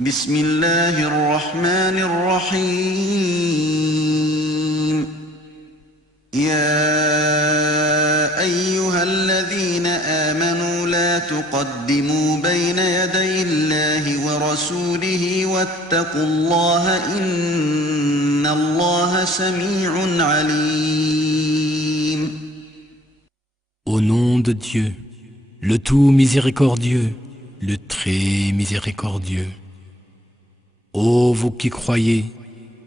بسم الله الرحمن الرحيم يا أيها الذين آمنوا لا تقدموا بين يدي الله ورسوله واتقوا الله إن الله سميع عليم. Au nom de Dieu, le tout miséricordieux, le très miséricordieux. Ô vous qui croyez,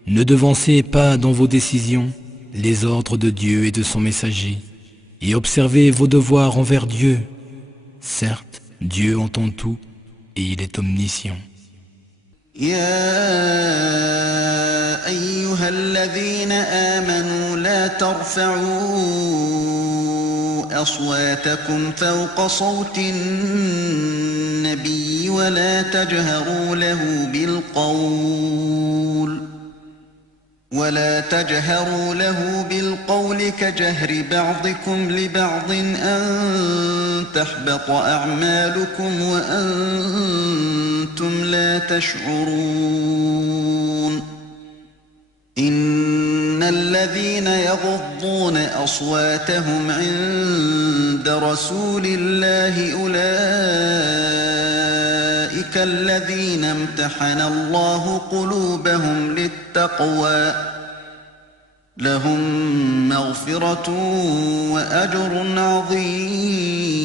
ne devancez pas dans vos décisions les ordres de Dieu et de son messager, et observez vos devoirs envers Dieu. Certes, Dieu entend tout, et il est omniscient. يا أيها الذين آمنوا لا ترفعوا أصواتكم فوق صوت النبي ولا تجهروا له بالقول كجهر بعضكم لبعض أن تحبط أعمالكم وأنتم لا تشعرون. إن الذين يغضون أصواتهم عند رسول الله أولئك الذين امتحن الله قلوبهم للتقوى لهم مغفرة وأجر عظيم.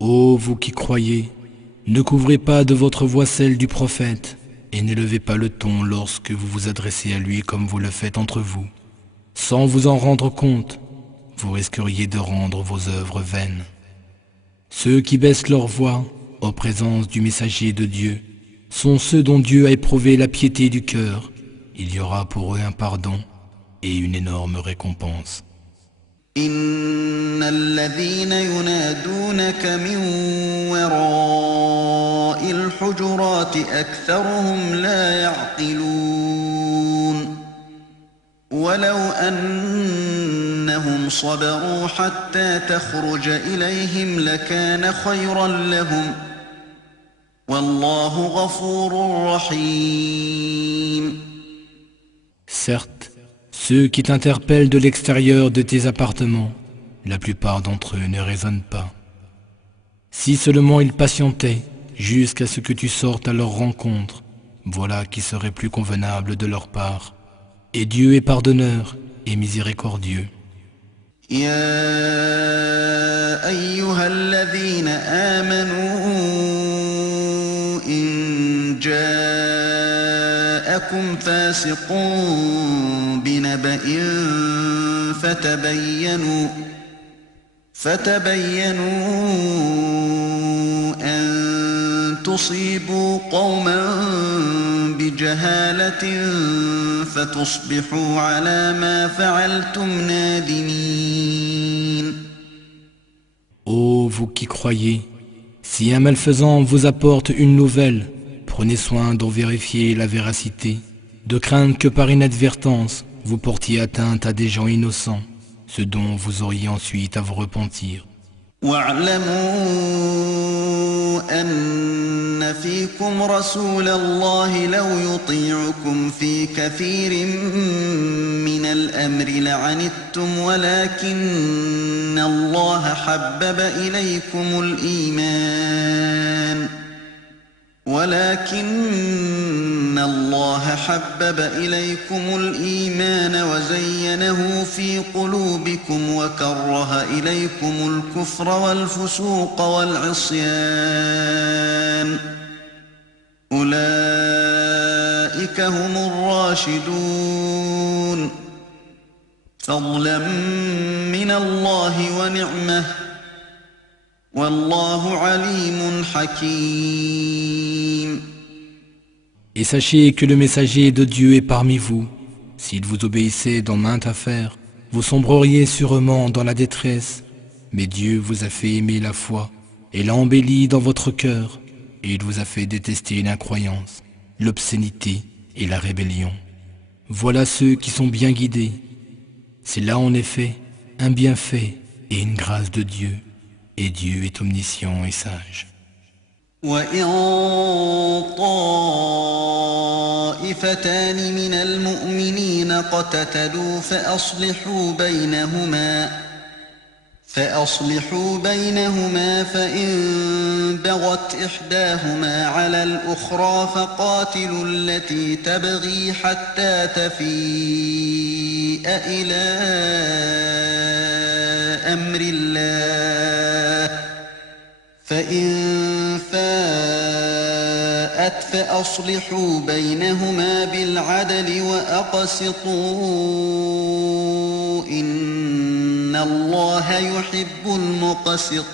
Ô vous qui croyez, ne couvrez pas de votre voix celle du prophète, et n'élevez pas le ton lorsque vous vous adressez à lui comme vous le faites entre vous. Sans vous en rendre compte, vous risqueriez de rendre vos œuvres vaines. Ceux qui baissent leur voix en présence du messager de Dieu sont ceux dont Dieu a éprouvé la piété du cœur. Il y aura pour eux un pardon et une énorme récompense. إن الذين ينادونك من وراء الحجرات أكثرهم لا يعقلون. ولو أنهم صبروا حتى تخرج إليهم لكان خيرا لهم والله غفور رحيم. Certes, ceux qui t'interpellent de l'extérieur de tes appartements, la plupart d'entre eux ne raisonnent pas. Si seulement ils patientaient jusqu'à ce que tu sortes à leur rencontre, voilà qui serait plus convenable de leur part. Et Dieu est pardonneur et miséricordieux. يا أيها الذين آمنوا إن جاءكم فاسق بنبأ فتبينوا أن تصيبوا قوما بجهالة فتصبحوا على ما فعلتم نادمين. Ô vous qui croyez, si un malfaisant vous apporte une nouvelle, prenez soin d'en vérifier la véracité, de craindre que par inadvertance vous portiez atteinte à des gens innocents, ce dont vous auriez ensuite à vous repentir. واعلموا أن فيكم رسول الله لو يطيعكم في كثير من الأمر لعنتم ولكن الله حبب إليكم الإيمان وزينه في قلوبكم وكره إليكم الكفر والفسوق والعصيان أولئك هم الراشدون فضلا من الله ونعمه والله عليم حكيم. Et sachez que le messager de Dieu est parmi vous. S'il vous obéissait dans mainte affaire, vous sombreriez sûrement dans la détresse. Mais Dieu vous a fait aimer la foi et l'a embellie dans votre cœur. Et il vous a fait détester l'incroyance, l'obscénité et la rébellion. Voilà ceux qui sont bien guidés. C'est là en effet un bienfait et une grâce de Dieu. Et Dieu est omniscient et sage. وإن طائفتان من المؤمنين اقتتلوا فأصلحوا بينهما فإن بغت إحداهما على الأخرى فقاتلوا التي تبغي حتى تفيء إلى أمر الله فإن فاءت فأصلحوا بينهما بالعدل وأقسطوا إن الله يحب المقسطين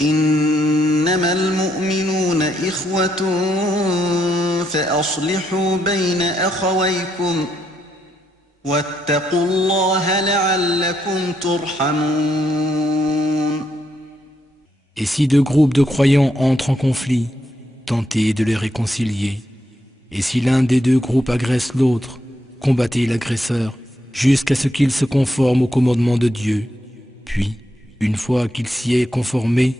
إنما المؤمنون إخوة فأصلحوا بين أخويكم واتقوا الله لعلكم ترحمون. Et si deux groupes de croyants entrent en conflit, tentez de les réconcilier. Et si l'un des deux groupes agresse l'autre, combattez l'agresseur jusqu'à ce qu'il se conforme au commandement de Dieu. Puis, une fois qu'il s'y est conformé,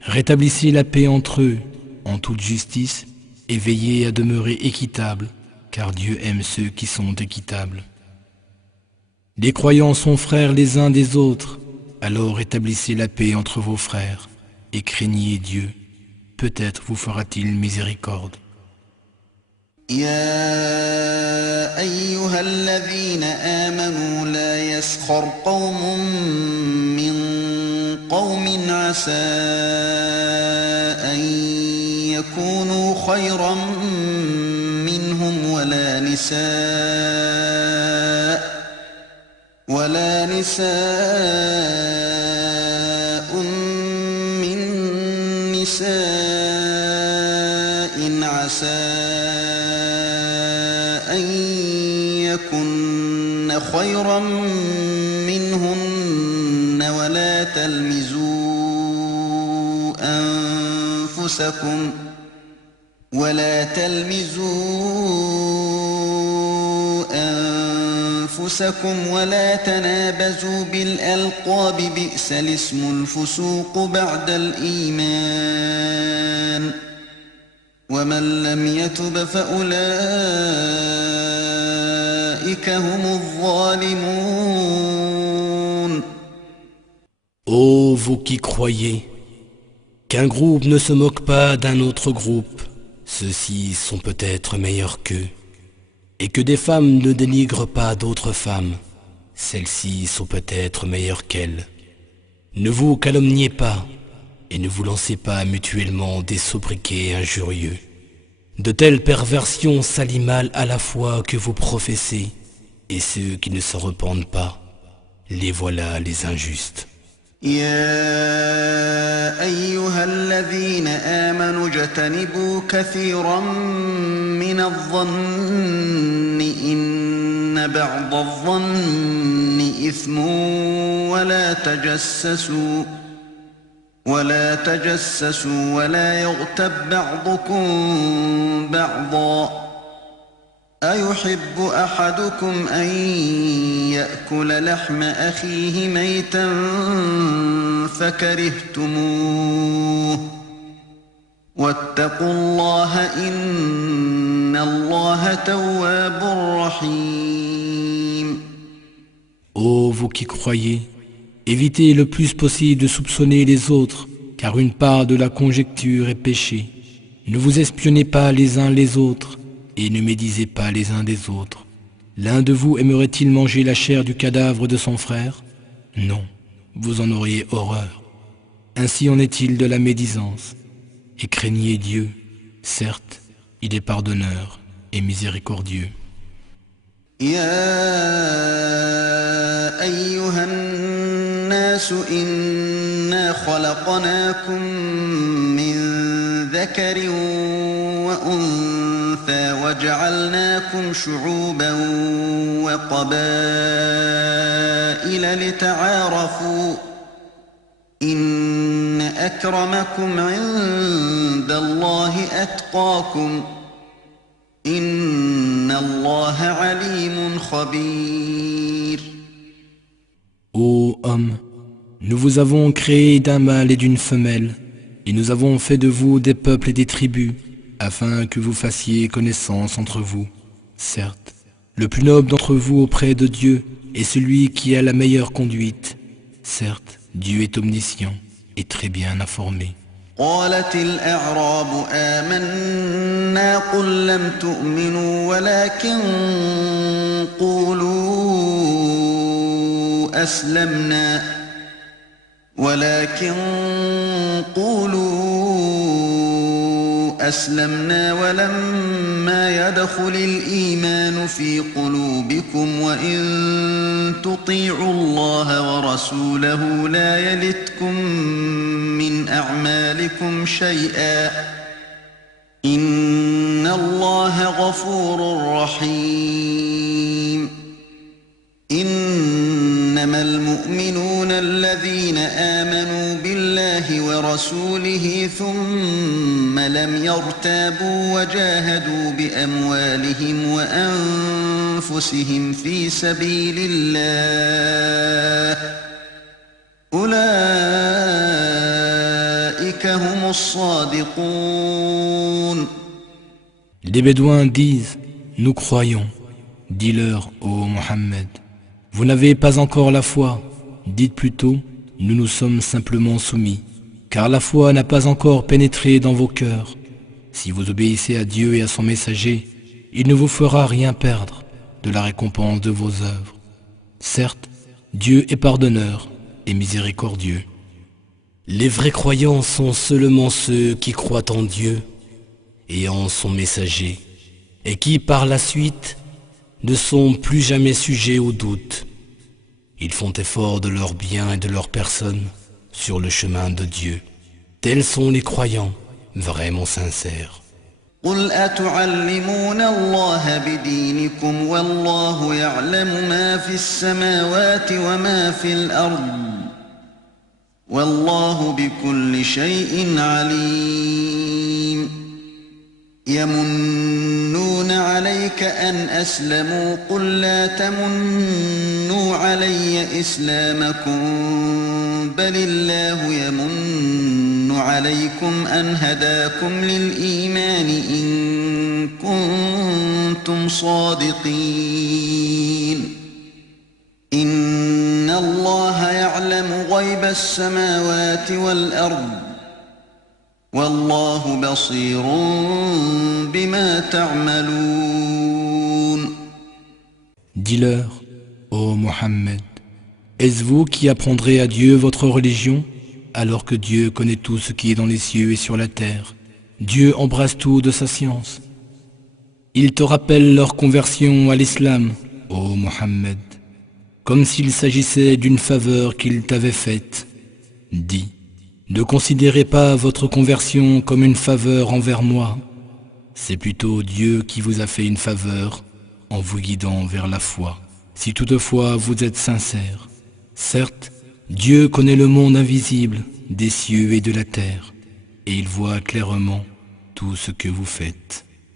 rétablissez la paix entre eux en toute justice et veillez à demeurer équitable, car Dieu aime ceux qui sont équitables. Les croyants sont frères les uns des autres, alors établissez la paix entre vos frères et craignez Dieu, peut-être vous fera-t-il miséricorde. يا أيها الذين آمنوا لا يسخر قوم من قوم عسى أن يكونوا خيرا منهم ولا نساء من نساء عسى أن يكن خيرا منهن ولا تلمزوا أنفسكم ولا تنابزوا بالألقاب بئس الاسم الفسوق بعد الإيمان ومن لم يتب فأولئك هم الظالمون. Ô vous qui croyez, qu'un groupe ne se moque pas d'un autre groupe, ceux-ci sont peut-être meilleurs qu'eux, et que des femmes ne dénigrent pas d'autres femmes, celles-ci sont peut-être meilleures qu'elles. Ne vous calomniez pas, et ne vous lancez pas mutuellement des sobriquets injurieux. De telles perversions s'allient mal à la foi que vous professez, et ceux qui ne se repentent pas, les voilà les injustes. يا أيها الذين آمنوا اجتنبوا كثيرا من الظن إن بعض الظن إثم ولا تجسسوا ولا يغتب بعضكم بعضا أيحب أحدكم أن يأكل لحم أخيه ميتا فكرهتموه واتقوا الله إن الله تواب رحيم. Ô vous qui croyez, évitez le plus possible de soupçonner les autres, car une part de la conjecture est péché. Ne vous espionnez pas les uns les autres, et ne médisez pas les uns des autres. L'un de vous aimerait-il manger la chair du cadavre de son frère? Non, vous en auriez horreur. Ainsi en est-il de la médisance. Et craignez Dieu, certes, il est pardonneur et miséricordieux. يا أيها الناس إنا خلقناكم من ذكر وأنثى وجعلناكم شعوبا وقبائل لتعارفوا إن أكرمكم عند الله أتقاكم إن الله عليم خبير. Ô homme, Nous vous avons créé d'un mâle et d'une femelle, et nous avons fait de vous des peuples et des tribus, afin que vous fassiez connaissance entre vous. Certes, le plus noble d'entre vous auprès de Dieu est celui qui a la meilleure conduite. Certes, Dieu est omniscient et très bien informé. قالت الأعراب آمنا قل لم تؤمنوا ولكن قولوا أسلمنا ولما يدخل الإيمان في قلوبكم وإن تطيعوا الله ورسوله لا يلتكم من أعمالكم شيئا إن الله غفور رحيم إنما المؤمنون الذين آمنوا بالله ورسوله ثم لم يرتابوا وجاهدوا بأموالهم وأنفسهم في سبيل الله أولئك هم الصادقون. Les Bédouins disent, nous croyons. Dis-leur, ô Mohammed, vous n'avez pas encore la foi. Dites plutôt, nous nous sommes simplement soumis, car la foi n'a pas encore pénétré dans vos cœurs. Si vous obéissez à Dieu et à son messager, il ne vous fera rien perdre de la récompense de vos œuvres. Certes, Dieu est pardonneur et miséricordieux. Les vrais croyants sont seulement ceux qui croient en Dieu et en son messager, et qui par la suite ne sont plus jamais sujets au doute. Ils font effort de leur bien et de leur personne sur le chemin de Dieu. Tels sont les croyants vraiment sincères. قل أتعلمون الله بدينكم والله يعلم ما في السماوات وما في الأرض والله بكل شيء عليم يمنون عليك أن أسلموا قل لا تمنوا علي إسلامكم بل الله يمن عليكم أن هداكم للإيمان إن كنتم صادقين إن الله يعلم غيب السماوات والأرض والله بصير بما تعملون. Dis-leur, ô Mohammed, est-ce vous qui apprendrez à Dieu votre religion, alors que Dieu connaît tout ce qui est dans les cieux et sur la terre? Dieu embrasse tout de sa science. Ils te rappellent leur conversion à l'islam, ô Mohammed, comme s'il s'agissait d'une faveur qu'ils t'avaient faite. Dis, ne considérez pas votre conversion comme une faveur envers moi. C'est plutôt Dieu qui vous a fait une faveur en vous guidant vers la foi, si toutefois vous êtes sincères. Certes, Dieu connaît le monde invisible des cieux et de la terre, et il voit clairement tout ce que vous faites.